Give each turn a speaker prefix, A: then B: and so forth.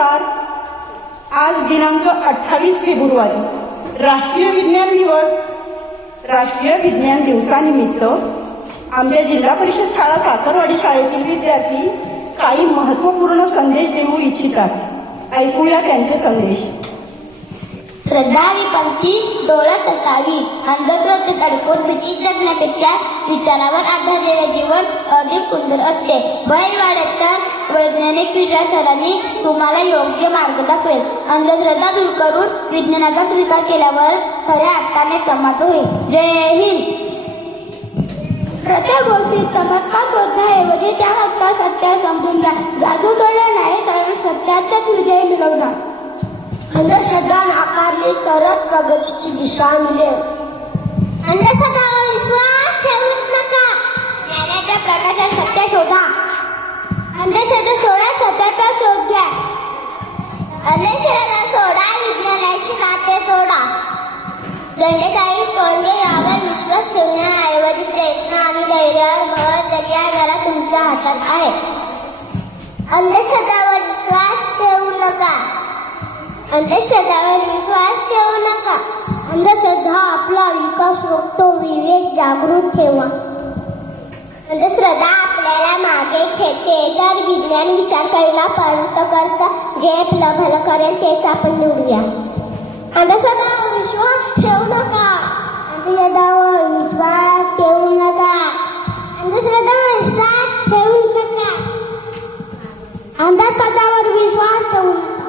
A: नमस्कार. आज दिनांक अठ्ठावीस फेब्रुवारी. राष्ट्रीय विज्ञान दिवस. राष्ट्रीय विज्ञान दिवसानिमित्त आमच्या जिल्हा परिषद शाळा साखरवाडी शाळेतील विद्यार्थी काही महत्त्वपूर्ण संदेश देऊ इच्छितात. ऐकूया त्यांचे संदेश.
B: श्रद्धा ही पंक्ती डोळस असावी. अंधश्रद्धेत अडकून भीती जगण्यापेक्षा विचारावर आधारलेले जीवन अधिक सुंदर असते. भय वाढत तर वैज्ञानिक विचारसरांनी तुम्हाला योग्य मार्ग दाखवेल. अंधश्रद्धा दूर करून विज्ञानाचा स्वीकार केल्यावरच खऱ्या अर्थाने समाज होईल. जय हिंद! प्रत्येक गोष्टीत चमत्कार शोधण्याऐवजी त्या हक्का सत्य समजून घ्या. अंधश्रद्धा नाकारली तरच प्रगतीची दिशा मिळेल. अंधश्रद्धावर विश्वास ठेवूच नका. ज्ञानाच्या प्रकाशात सत्य शोधा. अंधश्रद्धा सोडा सत्याचा शोध घ्या. अंधश्रद्धा सोडा विज्ञानाशी नाते सोडा दंडेशाही टोलगे यावर विश्वास ठेवण्याऐवजी प्रयत्न आणि धैर्यावर भर दर्या जरा तुमच्या हातात आहे. अंधश्रद्धा अंधश्रद्धावर विश्वास ठेवू नका. अंधश्रद्धा आपला विकास रोखतो. विवेक जागृत ठेवा. अंधश्रद्धा आपल्याला मागे खेळते. तर विज्ञान विचार करायला पर्यंत करता जे आपलं भलं करेल तेच आपण निवडूया. अंधश्रद्धावर विश्वास ठेवू नका. अंधश्रद्धावर विश्वास ठेवू नका. अंधश्रद्धावर विश्वास ठेवू नका. अंधश्रद्धावर विश्वास ठेवू नका.